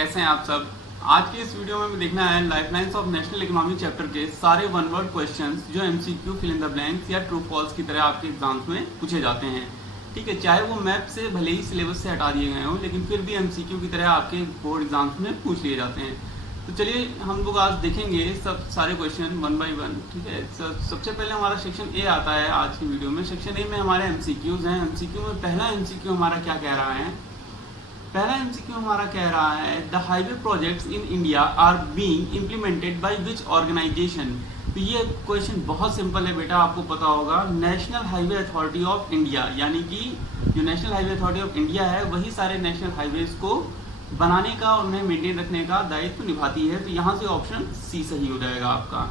कैसे हैं आप सब। आज के इस वीडियो में देखना है lifelines of national economy chapter के सारे वन वर्ड क्वेश्चंस जो MCQ fill in the blanks या ट्रू फॉल्स की तरह आपके एग्जाम्स में पूछे जाते हैं। ठीक है, चाहे वो मैप से भले ही सिलेबस से हटा दिए गए हों, लेकिन फिर भी एमसीक्यू की तरह आपके बोर्ड एग्जाम्स में पूछ लिए जाते हैं। तो चलिए हम लोग आज देखेंगे सब सारे क्वेश्चन वन बाय वन। ठीक है, सबसे पहले हमारा सेक्शन ए आता है आज की वीडियो में। सेक्शन ए में हमारे एमसीक्यूज हैं। एमसीक्यू में पहला एमसीक्यू हमारा क्या कह रहा है? पहला एमसीक्यू हमारा कह रहा है the highway projects in India are being implemented by which organisation. तो ये क्वेश्चन बहुत सिंपल है बेटा, आपको पता होगा national highway authority of India, यानी कि जो national highway authority of India है वही सारे नेशनल हाईवेज को बनाने का और उन्हें मेंटेन रखने का दायित्व निभाती है। तो यहाँ से ऑप्शन सी सही हो जाएगा आपका।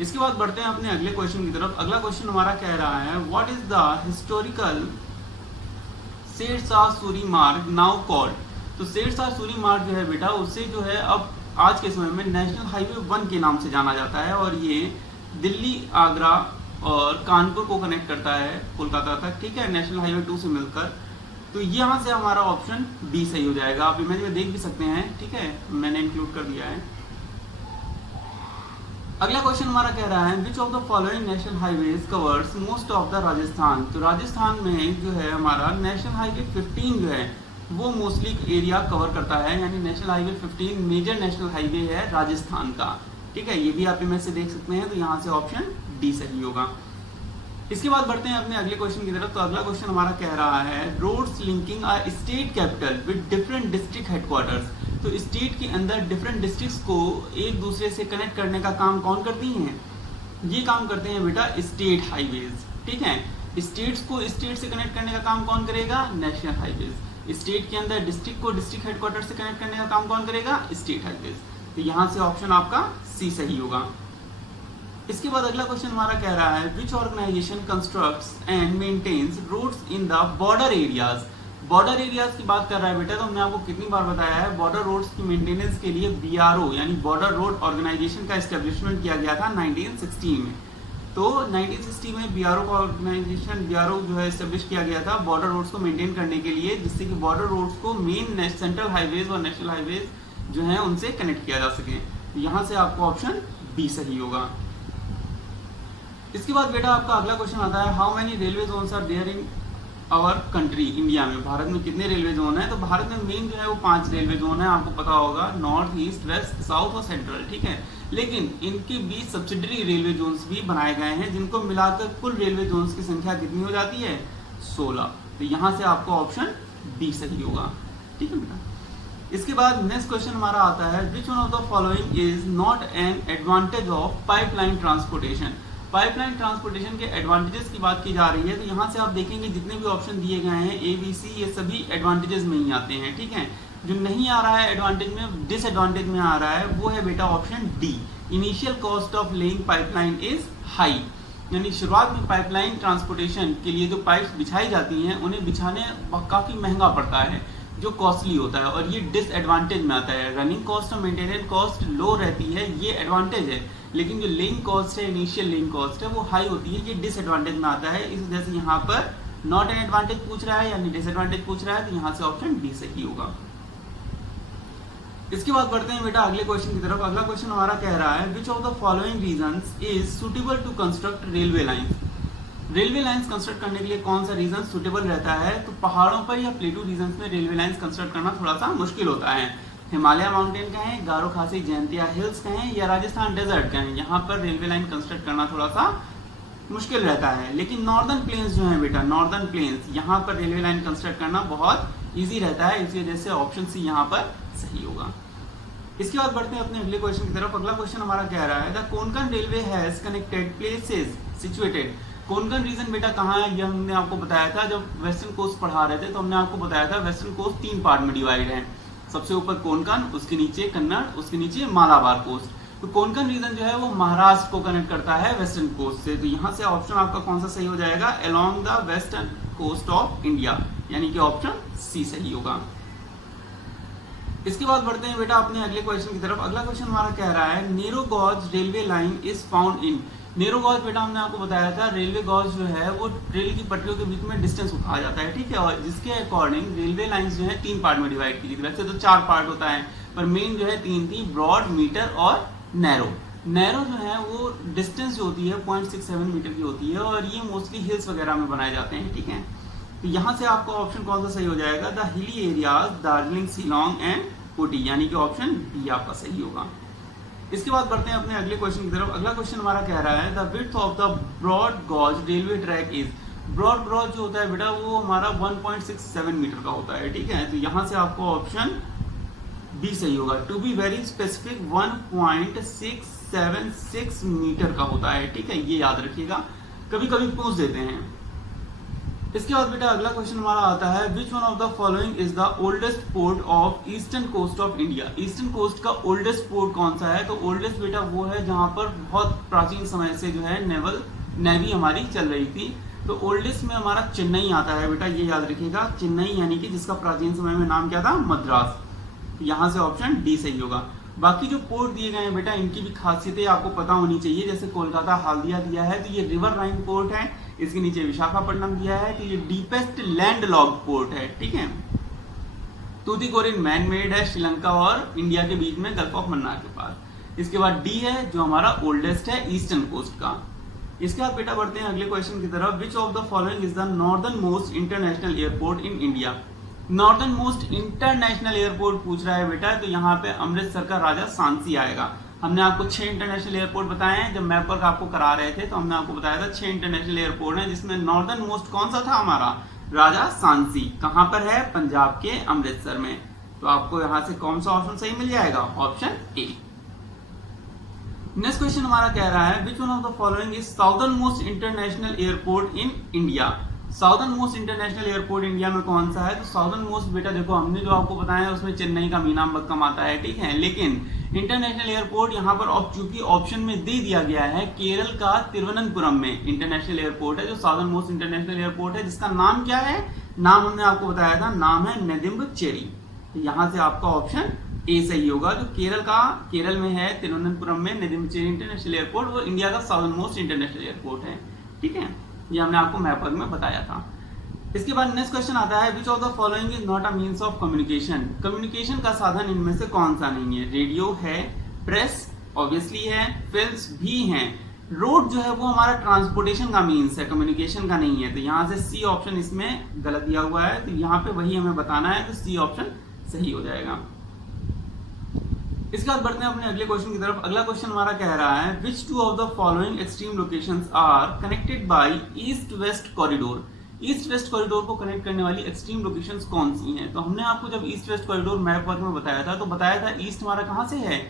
इसके बाद बढ़ते हैं अपने अगले क्वेश्चन की तरफ। अगला क्वेश्चन हमारा कह रहा है what is the historical Sher Shah Suri Marg now called. तो शेरशाह सूरी मार्ग जो है बेटा, उससे जो है अब आज के समय में नेशनल हाईवे 1 के नाम से जाना जाता है और ये दिल्ली, आगरा और कानपुर को कनेक्ट करता है कोलकाता तक। ठीक है, नेशनल हाईवे 2 से मिलकर। तो यहाँ से हमारा ऑप्शन बी सही हो जाएगा। आप इमेज में देख भी सकते हैं। ठीक है, मैंने इंक्लूड कर दिया है। अगला क्वेश्चन हमारा कह रहा है which of the following national highways covers most of the Rajasthan. तो राजस्थान में जो है हमारा नेशनल हाईवे 15 जो है वो मोस्टली एरिया कवर करता है, यानी national highway 15 major national highway है राजस्थान का। ठीक है, ये भी आप इमेज से देख सकते हैं। तो यहाँ से ऑप्शन डी सही होगा। इसके बाद बढ़ते हैं अपने अगले क्वेश्चन की तरफ। तो अगला क्वेश्चन हमारा कह रहा है roads linking a state capital with different district headquarters. तो स्टेट के अंदर डिफरेंट डिस्ट्रिक्ट्स को एक दूसरे से कनेक्ट करने का काम कौन करती हैं? ये काम करते हैं बेटा स्टेट हाईवेज। ठीक है, स्टेट्स को स्टेट से कनेक्ट करने का काम कौन करेगा? National highways. स्टेट के अंदर डिस्ट्रिक्ट को डिस्ट्रिक्ट हेडक्वार्टर से कनेक्ट करने का काम कौन करेगा? State highways. तो यहाँ से ऑप्शन आपका सी सही होगा। इसके बाद अगला क्वेश्चन हमारा कह रहा है which organisation constructs and maintains roads in the border areas. Border areas की बात कर रहा है बेटा, तो हमने आपको कितनी बार बताया है बॉर्डर रोड्स की मेंटेनेंस के लिए बीआरओ यानी बॉर्डर रोड ऑर्गेनाइजेशन का एस्टेब्लिशमेंट किया गया था 1960 में। तो 1960 में बीआरओ का ऑर्गेनाइजेशन बीआरओ जो है एस्टेब्लिश किया गया था बॉर्डर रोड्स को मेंटेन करने के लिए, जिससे कि बॉर्डर रोड्स को मेन सेंट्रल हाईवेज और नेशनल हाईवेज जो है उनसे कनेक्ट किया जा सके। यहाँ से आपको ऑप्शन बी सही होगा। इसके बाद बेटा आपका अगला क्वेश्चन आता है how many railway zones are there in our country. India में, भारत में कितने रेलवे जोन है? तो भारत में मेन जो है वो 5 रेलवे जोन है, आपको पता होगा, नॉर्थ, ईस्ट, वेस्ट, साउथ और सेंट्रल। ठीक है, लेकिन इनके बीच सब्सिडरी रेलवे जोन्स भी बनाए गए हैं, जिनको मिलाकर कुल रेलवे जोन्स की संख्या कितनी हो जाती है? 16। तो यहाँ से आपको ऑप्शन बी सही होगा। ठीक है बेटा। इसके बाद नेक्स्ट क्वेश्चन हमारा आता है which one of the following is not an advantage of pipeline transportation. Pipeline transportation के एडवांटेजेस की बात की जा रही है। तो यहाँ से आप देखेंगे जितने भी ऑप्शन दिए गए हैं ए बी सी, ये सभी एडवांटेजेस में ही आते हैं। ठीक है, जो नहीं आ रहा है एडवांटेज में, डिसएडवांटेज में आ रहा है, वो है बेटा option D initial cost of laying pipeline is high. यानी शुरुआत में पाइपलाइन ट्रांसपोर्टेशन के लिए जो पाइप्स बिछाई जाती हैं उन्हें बिछाने काफी महंगा पड़ता है, जो कॉस्टली होता है, और ये डिसएडवांटेज में आता है। रनिंग कॉस्ट और मेंटेनेंस कॉस्ट लो रहती है, ये एडवांटेज है, लेकिन जो लेइंग कॉस्ट है, इनिशियल लेइंग कॉस्ट है, वो हाई होती है, ये डिसएडवांटेज में आता है। इस वजह से यहाँ पर नॉट एन एडवांटेज पूछ रहा है यानी डिसएडवांटेज पूछ रहा है। तो यहाँ से ऑप्शन डी सही होगा। इसके बाद बढ़ते हैं बेटा अगले क्वेश्चन की तरफ। अगला क्वेश्चन हमारा कह रहा है which of the following reasons is suitable to construct railway lines. Railway lines construct करने के लिए कौन सा रीजन सुटेबल रहता है? तो पहाड़ों पर या प्लेटू रीजन में रेलवे लाइंस कंस्ट्रक्ट करना थोड़ा सा मुश्किल होता है। हिमालय माउंटेन कहें, गारो खासी जयंतिया हिल्स कहें या राजस्थान डेजर्ट कहें, यहाँ पर रेलवे लाइन कंस्ट्रक्ट करना थोड़ा सा मुश्किल रहता है। लेकिन नॉर्दर्न प्लेन्स जो है बेटा, नॉर्दर्न प्लेन्स, यहाँ पर रेलवे लाइन कंस्ट्रक्ट करना बहुत ईजी रहता है। इसी वजह से ऑप्शन सी यहाँ पर सही होगा। इसके बाद बढ़ते हैं अपने अगले क्वेश्चन की तरफ। अगला क्वेश्चन हमारा कह रहा है the Konkan railway has connected places situated. Konkan region बेटा कहाँ है? ये हमने आपको बताया था जब वेस्टर्न कोस्ट पढ़ा रहे थे, तो हमने आपको बताया था वेस्टर्न कोस्ट 3 पार्ट में डिवाइड है। सबसे ऊपर कोंकण, उसके नीचे कन्नड़, उसके नीचे मालाबार कोस्ट। तो कोंकण रीजन जो है वो महाराष्ट्र को कनेक्ट करता है वेस्टर्न कोस्ट से। तो यहाँ से ऑप्शन आपका कौन सा सही हो जाएगा? Along the western coast of India, यानी कि ऑप्शन सी सही होगा। इसके बाद बढ़ते हैं बेटा अपने अगले क्वेश्चन की तरफ। अगला क्वेश्चन हमारा कह रहा है narrow gauge railway line is found in. Narrow gauge बेटा हमने आपको बताया था, रेलवे गॉज जो है वो रेल की पटरियों के बीच में डिस्टेंस उठाया जाता है। ठीक है, और जिसके अकॉर्डिंग रेलवे लाइंस जो है 3 पार्ट में डिवाइड की गई। वैसे तो 4 पार्ट होता है, पर मेन जो है तीन थी, ब्रॉड, मीटर और नैरो। नैरो जो है वो डिस्टेंस जो होती है 0.67 मीटर की होती है और ये मोस्टली हिल्स वगैरह में बनाए जाते हैं, ठीक है। तो यहाँ से आपका ऑप्शन कौन सा सही हो जाएगा, the hilly areas Darjeeling, Shillong and कोटी, यानी कि ऑप्शन बी आपका सही होगा। इसके बाद बढ़ते हैं अपने अगले क्वेश्चन की तरफ। अगला क्वेश्चन हमारा कह रहा है the width of the broad gauge railway track is. Broad gauge जो होता है बेटा वो हमारा 1.67 मीटर का होता है, ठीक है। तो यहाँ से आपको ऑप्शन बी सही होगा। To be very specific 1.676 metre का होता है, ठीक है, ये याद रखिएगा, कभी कभी पूछ देते हैं। इसके बाद बेटा अगला क्वेश्चन हमारा आता है which one of the following is the oldest port of eastern coast of India. Eastern coast का ओल्डेस्ट पोर्ट कौन सा है, तो ओल्डेस्ट बेटा वो है जहां पर बहुत प्राचीन समय से जो है नेवी हमारी चल रही थी। तो ओल्डेस्ट में हमारा चेन्नई आता है बेटा, ये याद रखिएगा, चेन्नई, यानी कि जिसका प्राचीन समय में नाम क्या था, मद्रास। यहाँ से ऑप्शन डी सही होगा। बाकी जो पोर्ट दिए गए हैं बेटा इनकी भी खासियतें आपको पता होनी चाहिए। जैसे कोलकाता हाल्दिया दिया है तो ये रिवर लाइन पोर्ट है, इसके नीचे विशाखापट्टनम दिया है तो ये डीपेस्ट लैंड लॉक पोर्ट है, ठीक है। तूतीकोरिन मैन मेड है श्रीलंका और इंडिया के बीच में, गल्फ ऑफ मन्नार के पास। इसके बाद डी है जो हमारा ओल्डेस्ट है ईस्टर्न कोस्ट का। इसके बाद बेटा बढ़ते हैं अगले क्वेश्चन की तरफ। विच of the following is the northern most international airport in India. Northern most international airport पूछ रहा है बेटा, तो यहाँ पे अमृतसर का राजा सांसी आएगा। हमने आपको 6 इंटरनेशनल एयरपोर्ट बताए हैं, जब मैप वर्क आपको करा रहे थे तो हमने आपको बताया था 6 इंटरनेशनल एयरपोर्ट हैं, जिसमें नॉर्दर्न मोस्ट कौन सा था हमारा, राजा सांसी। कहां पर है, पंजाब के अमृतसर में। तो आपको यहां से कौन सा ऑप्शन सही मिल जाएगा, ऑप्शन ए। नेक्स्ट क्वेश्चन हमारा कह रहा है which one of the following is southern most international airport in India. Southern most international airport India में कौन सा है, तो साउदर्न मोस्ट बेटा देखो हमने जो आपको बताया है उसमें चेन्नई का मीनाम्बक्कम आता है, ठीक है। लेकिन इंटरनेशनल एयरपोर्ट यहाँ पर चूंकि ऑप्शन में दे दिया गया है, केरल का तिरुवनंतपुरम में इंटरनेशनल एयरपोर्ट है जो साउदर्न मोस्ट इंटरनेशनल एयरपोर्ट है, जिसका नाम क्या है, नाम हमने आपको बताया था, नाम है नेदुम्बुचेरी। तो यहाँ से आपका ऑप्शन ए सही होगा। जो केरल में है तिरुवनंतपुरम में नेदुम्बुचेरी इंटरनेशनल एयरपोर्ट, वो इंडिया का साउदर्न मोस्ट इंटरनेशनल एयरपोर्ट है, ठीक है। ये हमने आपको मैप में बताया था। इसके बाद नेक्स्ट क्वेश्चन आता है which of the following is not a means of communication. Communication का साधन इनमें से कौन सा नहीं है, रेडियो है, प्रेस ऑब्वियसली है, फिल्म्स भी हैं। रोड जो है वो हमारा ट्रांसपोर्टेशन का मींस है, कम्युनिकेशन का नहीं है। तो यहाँ से सी ऑप्शन इसमें गलत दिया हुआ है, तो यहाँ पे वही हमें बताना है, तो सी ऑप्शन सही हो जाएगा। इसके बाद बढ़ते हैं अपने अगले क्वेश्चन की तरफ। अगला क्वेश्चन हमारा कह रहा है which two of the following extreme locations are connected by east west corridor. East west corridor को कनेक्ट करने वाली एक्सट्रीम लोकेशंस कौन सी हैं। तो हमने आपको जब east west corridor map work में बताया था तो बताया था ईस्ट हमारा कहाँ से है,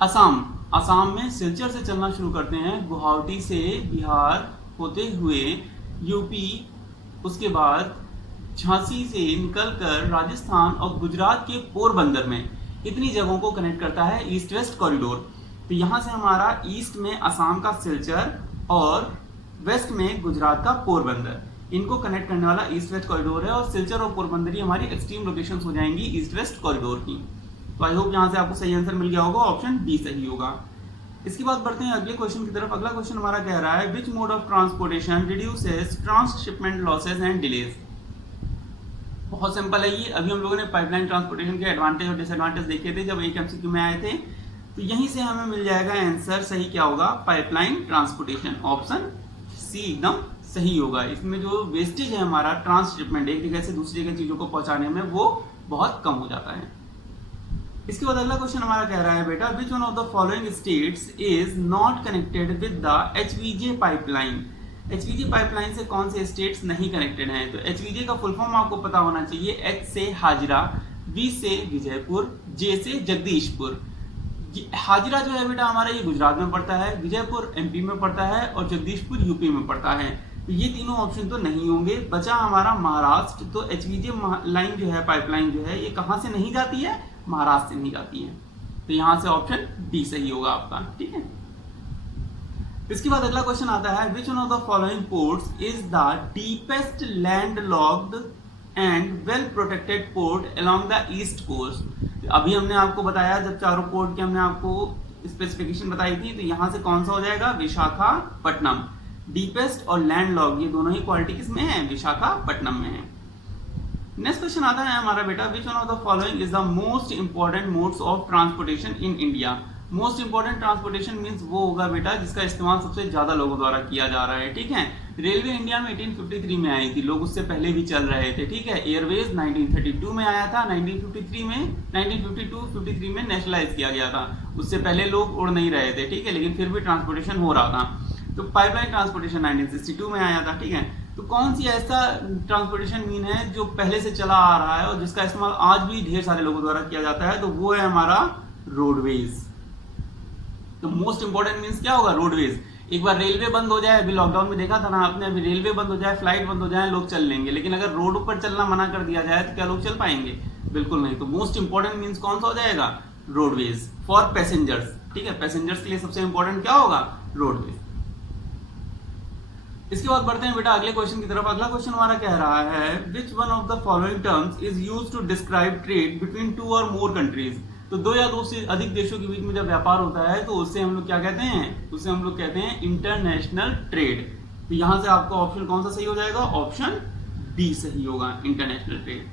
असम। असम में सिलचर से चलना शुरू करते हैं, गुवाहाटी से बिहार होते हुए यूपी, उसके बाद झांसी से निकलकर राजस्थान और गुजरात के पोरबंदर में, इतनी जगहों को कनेक्ट करता है ईस्ट वेस्ट कॉरिडोर। तो यहां से हमारा ईस्ट में असम का सिलचर और वेस्ट में गुजरात का पोरबंदर, इनको कनेक्ट करने वाला ईस्ट वेस्ट कॉरिडोर है। और सिलचर और पोरबंदर ही हमारी एक्सट्रीम लोकेशंस हो जाएंगी ईस्ट वेस्ट कॉरिडोर की। तो आई होप यहां से आपको सही आंसर मिल गया होगा, ऑप्शन बी सही होगा। इसके बाद बढ़ते हैं अगले क्वेश्चन की तरफ। अगला क्वेश्चन हमारा कह रहा है which mode of transportation reduces transshipment losses and delays. बहुत सिंपल है ये। अभी हम लोगों ने पाइपलाइन ट्रांसपोर्टेशन के एडवांटेज और डिसएडवांटेज देखे थे जब एक एमसीक्यू में आए थे, तो यहीं से हमें मिल जाएगा आंसर। सही क्या होगा, पाइपलाइन ट्रांसपोर्टेशन, ऑप्शन सी एकदम सही होगा। इसमें जो वेस्टेज है हमारा ट्रांसशिपमेंट, एक जगह से दूसरी जगह चीजों को पहुंचाने में, वो बहुत कम हो जाता है। इसके बाद अगला क्वेश्चन हमारा कह रहा है बेटा which one of the following states is not connected with the HVJ pipeline. HVJ pipeline से कौन से स्टेट्स नहीं कनेक्टेड हैं। तो एचवीजे का फुल फॉर्म आपको पता होना चाहिए, एच से हाजिरा, वी से विजयपुर, जे से जगदीशपुर। हाजिरा जो है बेटा हमारा ये गुजरात में पड़ता है, विजयपुर एमपी में पड़ता है और जगदीशपुर यूपी में पड़ता है। तो ये तीनों ऑप्शन तो नहीं होंगे, बचा हमारा महाराष्ट्र। तो एचवीजे लाइन जो है, पाइपलाइन जो है, ये कहां से नहीं जाती है, महाराष्ट्र से नहीं जाती है। तो यहां से ऑप्शन डी सही होगा आपका, ठीक है। इसके बाद अगला क्वेश्चन आता है which one of the following ports is the deepest land locked and well protected port along the east coast. अभी हमने आपको बताया जब चारों पोर्ट के हमने आपको स्पेसिफिकेशन बताई थी, तो यहां से कौन सा हो जाएगा, विशाखापट्टनम। डीपेस्ट और लैंड लॉक ये दोनों ही क्वालिटी किसमें है, विशाखापट्टनम में है। नेक्स्ट क्वेश्चन आता है हमारा बेटा, which one of the following is the most important modes of transportation in India. Most important transportation means वो होगा बेटा जिसका इस्तेमाल सबसे ज्यादा लोगों द्वारा किया जा रहा है, ठीक है। रेलवे इंडिया में 1853 में आई थी, लोग उससे पहले भी चल रहे थे, ठीक है। एयरवेज 1932 में आया था, 1952-53 में नेशनलाइज किया गया था, उससे पहले लोग उड़ नहीं रहे थे, ठीक है, लेकिन फिर भी ट्रांसपोर्टेशन हो रहा था। तो पाइपलाइन ट्रांसपोर्टेशन 1962 में आया था, ठीक है। तो कौन सी ऐसा ट्रांसपोर्टेशन मीन है जो पहले से चला आ रहा है और जिसका इस्तेमाल आज भी ढेर सारे लोगों द्वारा किया जाता है, तो वो है हमारा रोडवेज। तो मोस्ट इंपॉर्टेंट मीन्स क्या होगा, रोडवेज। एक बार रेलवे बंद हो जाए, अभी लॉकडाउन में देखा था ना आपने, अभी रेलवे बंद हो जाए, फ्लाइट बंद हो जाए, लोग चल लेंगे, लेकिन अगर रोड पर चलना मना कर दिया जाए तो क्या लोग चल पाएंगे? बिल्कुल नहीं। तो मोस्ट इंपॉर्टेंट मीन्स कौन सा हो जाएगा, रोडवेज फॉर पैसेंजर्स, ठीक है। पैसेंजर्स के लिए सबसे इंपॉर्टेंट क्या होगा, रोडवेज। इसके बाद बढ़ते हैं बेटा अगले क्वेश्चन की तरफ। अगला क्वेश्चन हमारा कह रहा है, which one of the following terms is used to describe trade between 2 और मोर कंट्रीज। तो 2 या 2 से अधिक देशों के बीच में जब व्यापार होता है तो उससे हम लोग क्या कहते हैं, उससे हम लोग कहते हैं इंटरनेशनल ट्रेड। तो यहां से आपका ऑप्शन कौन सा सही हो जाएगा, ऑप्शन डी सही होगा, इंटरनेशनल ट्रेड।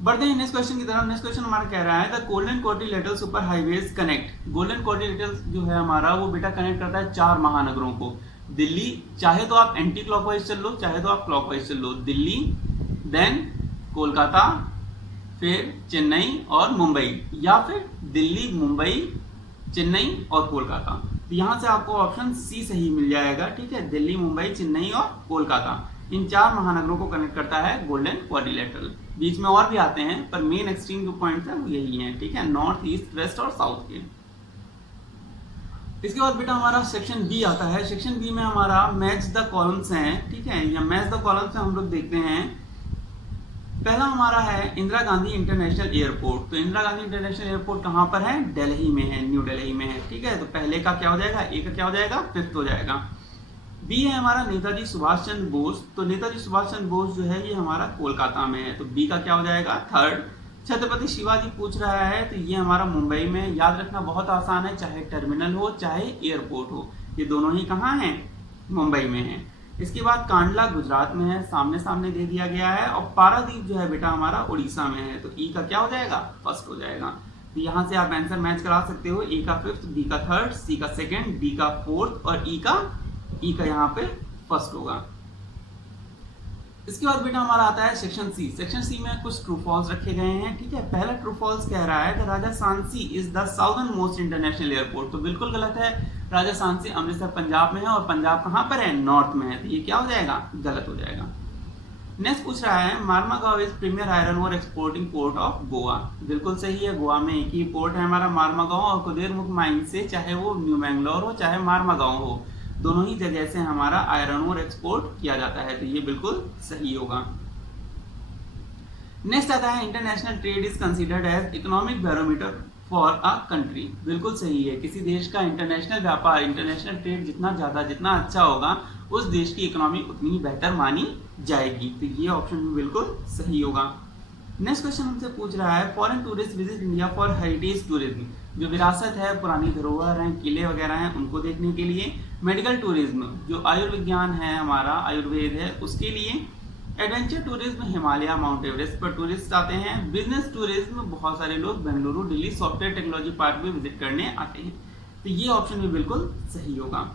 बढ़ते हैं नेक्स्ट क्वेश्चन की तरफ। नेक्स्ट क्वेश्चन हमारा कह रहा है, the golden quadrilateral super highways connect. Golden quadrilateral जो है हमारा वो बेटा कनेक्ट करता है 4 महानगरों को। दिल्ली, चाहे तो आप एंटी क्लॉकवाइज चल लो, चाहे तो आप क्लॉकवाइज चल लो, दिल्ली, देन कोलकाता, फिर चेन्नई और मुंबई, या फिर दिल्ली, मुंबई, चेन्नई और कोलकाता। तो यहां से आपको ऑप्शन सी सही मिल जाएगा, ठीक है। दिल्ली, मुंबई, चेन्नई और कोलकाता, इन 4 महानगरों को कनेक्ट करता है गोल्डन क्वाड्रिलेटरल। बीच में और भी आते हैं पर मेन एक्सट्रीम जो पॉइंट है वो यही है, ठीक है, नॉर्थ, ईस्ट, वेस्ट और साउथ के। इसके बाद बेटा हमारा सेक्शन बी आता है। सेक्शन बी में हमारा मैच द कॉलम्स हैं, ठीक है। या मैच द कॉलम्स हम लोग देखते हैं। पहला हमारा है इंदिरा गांधी इंटरनेशनल एयरपोर्ट। तो इंदिरा गांधी इंटरनेशनल एयरपोर्ट कहां पर है, दिल्ली में है, न्यू दिल्ली में है, ठीक है। तो पहले का क्या हो जाएगा, ए का क्या हो जाएगा, 5th हो जाएगा। बी है हमारा नेताजी सुभाष चंद्र बोस। तो नेताजी सुभाष चंद्र बोस जो है ये हमारा कोलकाता में है, तो बी का क्या हो जाएगा, 3rd। छत्रपति शिवाजी पूछ रहा है तो ये हमारा मुंबई में। याद रखना बहुत आसान है, चाहे टर्मिनल हो चाहे एयरपोर्ट हो, ये दोनों ही कहाँ हैं, मुंबई में है। इसके बाद कांडला गुजरात में है, सामने सामने दे दिया गया है। और पारादीप जो है बेटा हमारा उड़ीसा में है, तो ई का क्या हो जाएगा, 1st हो जाएगा। तो यहाँ से आप आंसर मैच करा सकते हो, ए का 5th, बी का 3rd, सी का 2nd, डी का 4th और ई का यहाँ पे 1st होगा। इसके बाद बेटा हमारा आता है सेक्शन सी। सेक्शन सी में कुछ ट्रू फॉल्स रखे गए हैं, ठीक है। पहला ट्रू फॉल्स कह रहा है Raja Sanchi is the southernmost international airport. तो बिल्कुल गलत है, राजा सांची अमृतसर पंजाब में है और पंजाब कहाँ पर है, नॉर्थ में है, तो ये क्या हो जाएगा, गलत हो जाएगा। नेक्स्ट पूछ रहा है, Marmagao is premier iron ore exporting port of Goa. बिल्कुल सही है, गोवा में एक ही पोर्ट है हमारा मार्मागांव, और कुदेरमुख माइन से, चाहे वो न्यू मैंगलोर हो चाहे मार्मागांव हो, दोनों ही जगह से हमारा आयरन ओर एक्सपोर्ट किया जाता है, तो ये बिल्कुल सही होगा। नेक्स्ट आता है, international trade is considered as economic barometer for a country. बिल्कुल सही है, किसी देश का इंटरनेशनल व्यापार, इंटरनेशनल ट्रेड जितना ज्यादा, जितना अच्छा होगा, उस देश की इकोनॉमी उतनी ही बेहतर मानी जाएगी, तो ये ऑप्शन भी बिल्कुल सही होगा। नेक्स्ट क्वेश्चन हमसे पूछ रहा है, foreign tourist visit India for heritage tourism. जो विरासत है, पुरानी धरोहर हैं, किले वगैरह हैं, उनको देखने के लिए। मेडिकल टूरिज्म, जो आयुर्विज्ञान है हमारा, आयुर्वेद है, उसके लिए। Adventure tourism, Himalaya, mount Everest पर टूरिस्ट आते हैं। बिजनेस टूरिज्म, बहुत सारे लोग Bengaluru, Delhi software technology park में विजिट करने आते हैं, तो ये ऑप्शन भी बिल्कुल सही होगा।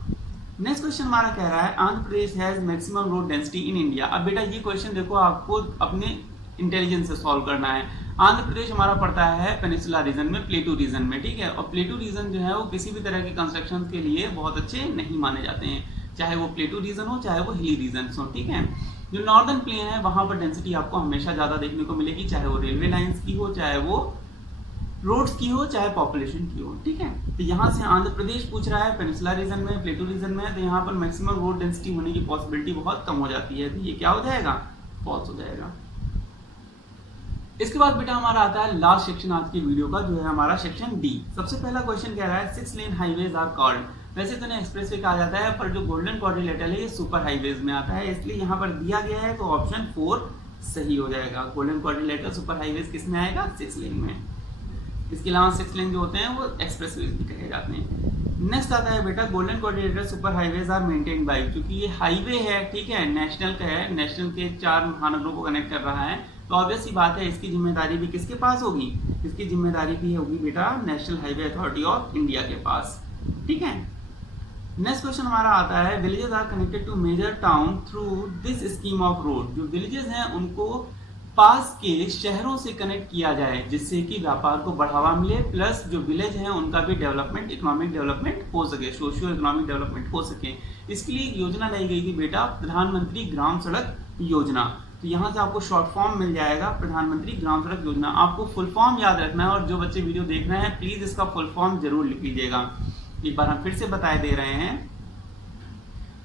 नेक्स्ट क्वेश्चन हमारा कह रहा है, Andhra Pradesh has maximum road density in India. अब बेटा ये क्वेश्चन देखो, आपको अपने इंटेलिजेंस से सॉल्व करना है। आंध्र प्रदेश हमारा पड़ता है पेनिसुला रीजन में, प्लेटू रीजन में, ठीक है। और प्लेटू रीजन जो है वो किसी भी तरह के कंस्ट्रक्शन के लिए बहुत अच्छे नहीं माने जाते हैं, चाहे वो प्लेटू रीजन हो चाहे वो हिली रीजन हो, ठीक है। जो नॉर्दर्न प्लेन है वहां पर डेंसिटी आपको हमेशा ज्यादा देखने को मिलेगी, चाहे वो रेलवे लाइंस की हो, चाहे वो रोड्स की हो, चाहे पॉपुलेशन की हो, ठीक है। तो यहाँ से आंध्र प्रदेश पूछ रहा है, पेनिसुला रीजन में, प्लेटू रीजन में, तो यहाँ पर मैक्सिमम रोड डेंसिटी होने की पॉसिबिलिटी बहुत कम हो जाती है, तो ये क्या हो जाएगा, फॉल्स हो जाएगा। इसके बाद बेटा हमारा आता है लास्ट सेक्शन आज की वीडियो का, जो है हमारा सेक्शन डी। सबसे पहला क्वेश्चन कह रहा है, 6 लेन हाईवेज आर कॉल्ड। वैसे तो इन्हें एक्सप्रेसवे कहा जाता है, पर जो गोल्डन क्वाड्रिलेटरल है ये सुपर हाईवेज में आता है, इसलिए यहाँ पर दिया गया है, तो ऑप्शन 4 सही हो जाएगा। गोल्डन क्वाड्रिलेटरल सुपर हाईवेज किस में आएगा, 6 लेन में। इसके अलावा 6 लेन जो होते हैं वो एक्सप्रेसवेज भी कहे जाते हैं। नेक्स्ट आता है बेटा golden quadrilateral super highways are maintained by, क्योंकि ये हाईवे है, ठीक है, नेशनल का है, नेशनल के 4 महानगरों को कनेक्ट कर रहा है, तो ऑब्वियस सी बात है इसकी जिम्मेदारी भी किसके पास होगी, इसकी जिम्मेदारी भी होगी बेटा national highway authority of India के पास, ठीक है। नेक्स्ट क्वेश्चन हमारा आता है villages are connected to major town through this scheme of road, जो विलेजेस हैं उनको पास के शहरों से कनेक्ट किया जाए जिससे कि व्यापार को बढ़ावा मिले, प्लस जो विलेज हैं उनका भी डेवलपमेंट, इकोनॉमिक डेवलपमेंट हो सके, सोशियो इकोनॉमिक डेवलपमेंट हो सके। इसके लिए एक योजना लाई गई थी बेटा प्रधानमंत्री ग्राम सड़क योजना। तो यहाँ से आपको शॉर्ट फॉर्म मिल जाएगा प्रधानमंत्री ग्राम सड़क योजना। आपको फुल फॉर्म याद रखना है और जो बच्चे वीडियो देख रहे हैं प्लीज इसका फुल फॉर्म जरूर लिख लीजिएगा। एक बार हम फिर से बताए दे रहे हैं,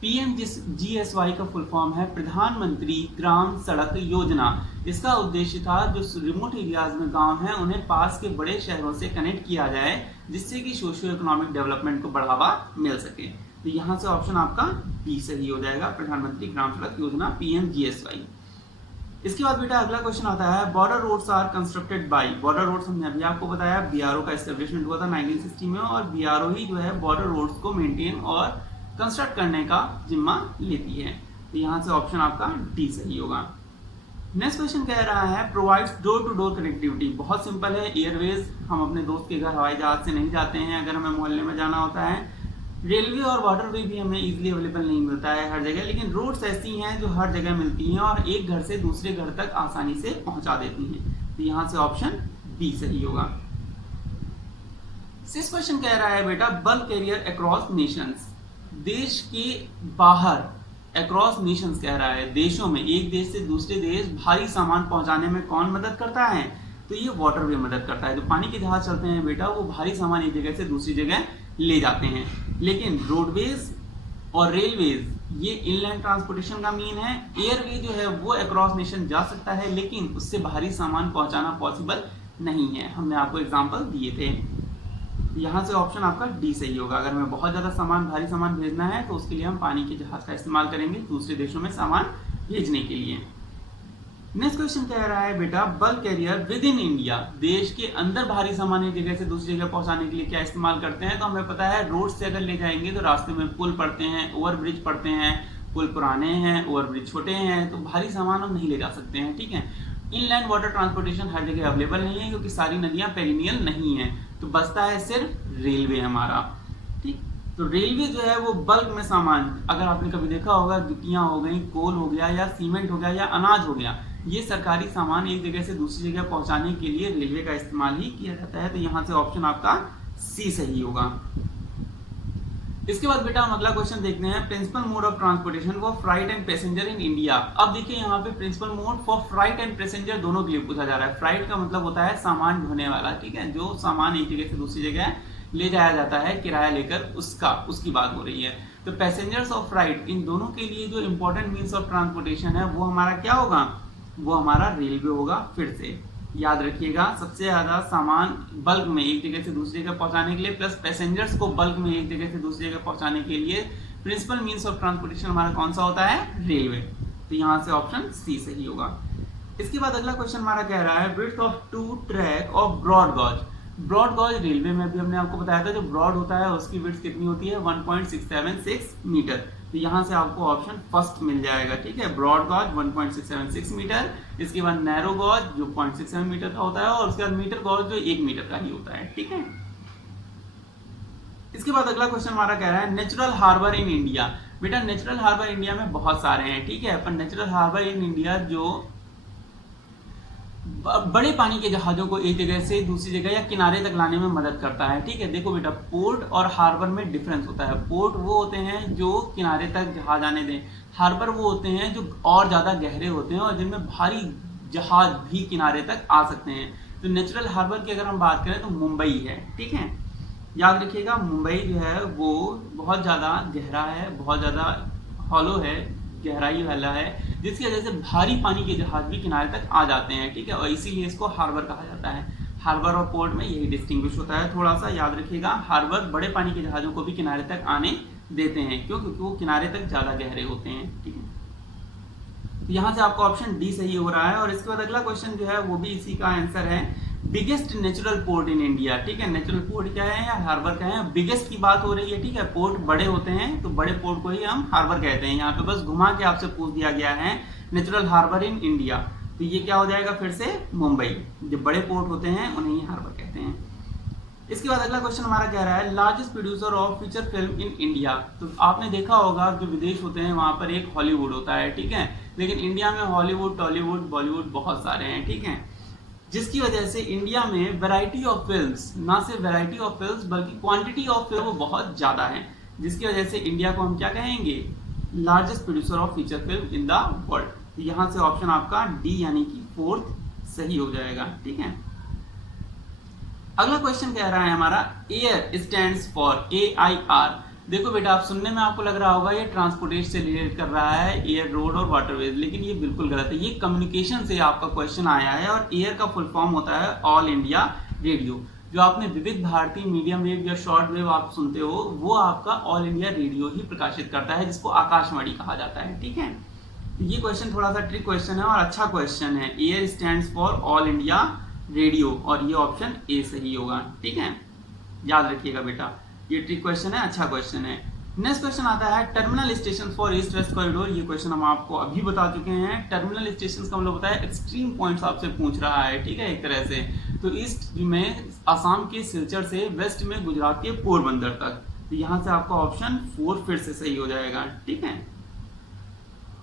PMGSY का फुल फॉर्म है प्रधानमंत्री ग्राम सड़क योजना। इसका उद्देश्य था जो रिमोट एरियाज में गांव हैं उन्हें पास के बड़े शहरों से कनेक्ट किया जाए जिससे कि सोशियो इकोनॉमिक डेवलपमेंट को बढ़ावा मिल सके। तो यहाँ से ऑप्शन आपका बी सही हो जाएगा, प्रधानमंत्री ग्राम सड़क योजना PMGSY। इसके बाद बेटा अगला क्वेश्चन आता है border roads are constructed by, border roads हमने अभी आपको बताया BRO का एस्टेब्लिशमेंट हुआ था 1960 में, और BRO ही जो है बॉर्डर रोड्स को मेंटेन और कंस्ट्रक्ट करने का जिम्मा लेती है। तो यहाँ से ऑप्शन आपका डी सही होगा। नेक्स्ट क्वेश्चन कह रहा है provides door to door connectivity. बहुत सिंपल है, एयरवेज हम अपने दोस्त के घर हवाई जहाज से नहीं जाते हैं, अगर हमें मोहल्ले में जाना होता है। रेलवे और वाटरवे भी हमें इजीली अवेलेबल नहीं मिलता है हर जगह, लेकिन रोड्स ऐसी हैं जो हर जगह मिलती हैं और एक घर से दूसरे घर तक आसानी से पहुंचा देती हैं। तो यहाँ से ऑप्शन बी सही होगा। सिक्स क्वेश्चन कह रहा है बेटा बल्क कैरियर अक्रॉस नेशंस, देश के बाहर, अक्रॉस नेशंस कह रहा है, देशों में, एक देश से दूसरे देश भारी सामान पहुंचाने में कौन मदद करता है, तो ये वाटरवे मदद करता है। जो पानी के जहाज चलते हैं बेटा वो भारी सामान एक जगह से दूसरी जगह ले जाते हैं, लेकिन रोडवेज और रेलवेज ये इनलैंड ट्रांसपोर्टेशन का मीन है। एयरवे जो है वो अक्रॉस नेशन जा सकता है लेकिन उससे भारी सामान पहुंचाना पॉसिबल नहीं है, हमने आपको एग्जांपल दिए थे। यहाँ से ऑप्शन आपका डी सही होगा। अगर हमें बहुत ज्यादा सामान, भारी सामान भेजना है तो उसके लिए हम पानी के जहाज का इस्तेमाल करेंगे दूसरे देशों में सामान भेजने के लिए। नेक्स्ट क्वेश्चन कह रहा है बेटा bulk carrier with in India, देश के अंदर भारी सामान एक जगह से दूसरी जगह पहुंचाने के लिए क्या इस्तेमाल करते हैं, तो हमें पता है रोड से अगर ले जाएंगे तो रास्ते में पुल पड़ते हैं, ओवर ब्रिज पड़ते हैं, पुल पुराने हैं, ओवर ब्रिज छोटे हैं, तो भारी सामान हम नहीं ले जा सकते हैं, ठीक है। इनलैंड वाटर ट्रांसपोर्टेशन हर जगह अवेलेबल नहीं है क्योंकि सारी नदियां पेरिनियल नहीं है, तो बचता है सिर्फ रेलवे हमारा, ठीक। तो रेलवे जो है वो बल्क में सामान, अगर आपने कभी देखा होगा गिट्टियां हो गई, कोल हो गया या सीमेंट हो गया या अनाज हो गया, ये सरकारी सामान एक जगह से दूसरी जगह पहुंचाने के लिए रेलवे का इस्तेमाल ही किया जाता है। तो यहाँ से ऑप्शन आपका सी सही होगा। इसके बाद बेटा हम अगला क्वेश्चन देखते हैं principal mode of transportation for freight and passenger in India. अब देखिए यहाँ पे principal mode for freight and passenger दोनों के लिए पूछा जा रहा है। फ्राइट का मतलब होता है सामान ढोने वाला, ठीक है, जो सामान एक जगह से दूसरी जगह ले जाया जाता है किराया लेकर, उसकी बात हो रही है। तो पैसेंजर्स और फ्राइट इन दोनों के लिए जो इंपॉर्टेंट मीन्स ऑफ ट्रांसपोर्टेशन है वो हमारा क्या होगा, वो हमारा रेलवे होगा। फिर से याद रखिएगा, सबसे ज्यादा सामान बल्क में एक जगह से दूसरी जगह पहुंचाने के लिए प्लस पैसेंजर्स को बल्क में एक जगह से दूसरी जगह पहुंचाने के लिए प्रिंसिपल मीन्स ऑफ ट्रांसपोर्टेशन हमारा कौन सा होता है, रेलवे। तो यहाँ से ऑप्शन सी सही होगा। इसके बाद अगला क्वेश्चन हमारा कह रहा है width of two track of broad gauge. Broad gauge railway में भी हमने आपको बताया था, जो ब्रॉड होता है उसकी विड्थ कितनी होती है 1.676 मीटर। तो यहाँ से आपको ऑप्शन फर्स्ट मिल जाएगा, ठीक है, ब्रॉड गॉज 1.676 मीटर। इसके बाद नैरो गॉज जो 0.67 मीटर का होता है और उसके बाद मीटर गॉज जो 1 मीटर का ही होता है, ठीक है। इसके बाद अगला क्वेश्चन हमारा कह रहा है नेचुरल हार्बर इन इंडिया। बेटा नेचुरल हार्बर इंडिया में बहुत सारे हैं, ठीक है, पर नेचुरल हार्बर इन इंडिया जो बड़े पानी के जहाजों को एक जगह से दूसरी जगह या किनारे तक लाने में मदद करता है, ठीक है। देखो बेटा पोर्ट और हार्बर में डिफरेंस होता है। पोर्ट वो होते हैं जो किनारे तक जहाज आने दें, हार्बर वो होते हैं जो और ज्यादा गहरे होते हैं और जिनमें भारी जहाज भी किनारे तक आ सकते हैं। तो नेचुरल हार्बर की अगर हम बात करें तो मुंबई है, ठीक है, याद रखिएगा। मुंबई जो है वो बहुत ज्यादा गहरा है, बहुत ज्यादा हॉलो है, गहराई वाला है, जिसकी वजह से भारी पानी के जहाज भी किनारे तक आ जाते हैं, ठीक है, और इसीलिए इसको हार्बर कहा जाता है। हार्बर और पोर्ट में यही डिस्टिंग्विश होता है, थोड़ा सा याद रखिएगा। हार्बर बड़े पानी के जहाजों को भी किनारे तक आने देते हैं, क्यों, क्योंकि वो किनारे तक ज्यादा गहरे होते हैं, ठीक है। तो यहाँ से आपका ऑप्शन डी सही हो रहा है। और इसके बाद अगला क्वेश्चन जो है वो भी इसी का आंसर है। Biggest natural port in India, ठीक है, नेचुरल पोर्ट क्या है या हार्बर क्या है, बिगेस्ट की बात हो रही है, ठीक है, पोर्ट बड़े होते हैं तो बड़े पोर्ट को ही हम हार्बर कहते हैं। यहाँ पे बस घुमा के आपसे पूछ दिया गया है नेचुरल हार्बर इन इंडिया, तो ये क्या हो जाएगा फिर से मुंबई, जो बड़े पोर्ट होते हैं उन्हें ही हार्बर कहते हैं। इसके बाद अगला क्वेश्चन हमारा कह रहा है largest producer of feature film in India. तो आपने देखा होगा जो विदेश होते हैं वहां पर एक हॉलीवुड होता है, ठीक है, लेकिन इंडिया में हॉलीवुड, टॉलीवुड, बॉलीवुड बहुत सारे हैं, ठीक है, जिसकी वजह से इंडिया में वैरायटी ऑफ फिल्म्स, ना सिर्फ वैरायटी ऑफ फिल्म्स बल्कि क्वांटिटी ऑफ फिल्म बहुत ज्यादा है, जिसकी वजह से इंडिया को हम क्या कहेंगे, largest producer of feature film in the world. तो यहां से ऑप्शन आपका डी यानी कि फोर्थ सही हो जाएगा, ठीक है। अगला क्वेश्चन कह रहा है हमारा एयर स्टैंड्स फॉर AIR। देखो बेटा, आप सुनने में आपको लग रहा होगा ये ट्रांसपोर्टेशन से रिलेट कर रहा है, एयर, रोड और वाटरवेज, लेकिन ये बिल्कुल गलत है। ये कम्युनिकेशन से आपका क्वेश्चन आया है और एयर का फुल फॉर्म होता है ऑल इंडिया रेडियो। जो आपने विविध भारती, मीडियम वेव या शॉर्ट वेव आप सुनते हो वो आपका ऑल इंडिया रेडियो ही प्रकाशित करता है, जिसको आकाशवाणी कहा जाता है, ठीक है। तो ये क्वेश्चन थोड़ा सा ट्रिक क्वेश्चन है और अच्छा क्वेश्चन है। Air stands for all India radio और ये ऑप्शन ए सही होगा, ठीक है, याद रखिएगा बेटा, ये ट्रिक क्वेश्चन है, अच्छा क्वेश्चन है। नेक्स्ट क्वेश्चन आता है terminal station for east west corridor. ये क्वेश्चन हम आपको अभी बता चुके हैं। टर्मिनल स्टेशन का मतलब होता है एक्सट्रीम पॉइंट्स आपसे पूछ रहा है, ठीक है, एक तरह से। तो ईस्ट में असम के सिलचर से, वेस्ट में गुजरात के पोरबंदर तक। तो यहाँ से आपका ऑप्शन 4 फिर से सही हो जाएगा, ठीक है।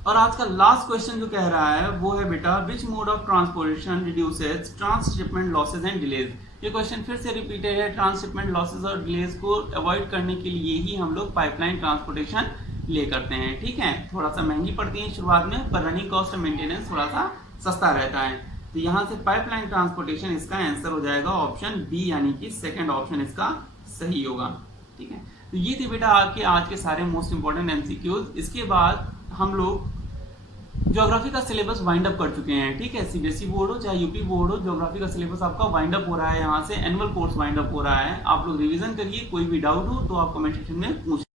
और आज का लास्ट क्वेश्चन जो कह रहा है वो है बेटा which mode of transportation reduces transshipment losses and delays. ये क्वेश्चन फिर से रिपीटेड है। ट्रांसशिपमेंट लॉसेज और डिलेज को अवॉइड करने के लिए ही हम लोग पाइपलाइन ट्रांसपोर्टेशन ले करते हैं, ठीक है। थोड़ा सा महंगी पड़ती है शुरुआत में, पर रनिंग कॉस्ट और मेंटेनेंस थोड़ा सा सस्ता रहता है। तो यहाँ से पाइपलाइन ट्रांसपोर्टेशन इसका आंसर हो जाएगा ऑप्शन बी, यानी कि सेकंड ऑप्शन इसका सही होगा, ठीक है। तो ये थे बेटा आपके आज के सारे मोस्ट इंपॉर्टेंट एमसीक्यूज। इसके बाद हम लोग ज्योग्राफी का सिलेबस वाइंड अप कर चुके हैं, ठीक है। सीबीएसई बोर्ड हो चाहे यूपी बोर्ड हो, ज्योग्राफी का सिलेबस आपका वाइंड अप हो रहा है, यहाँ से एनुअल कोर्स वाइंड अप हो रहा है। आप लोग रिवीजन करिए, कोई भी डाउट हो तो आप कमेंट सेक्शन में पूछ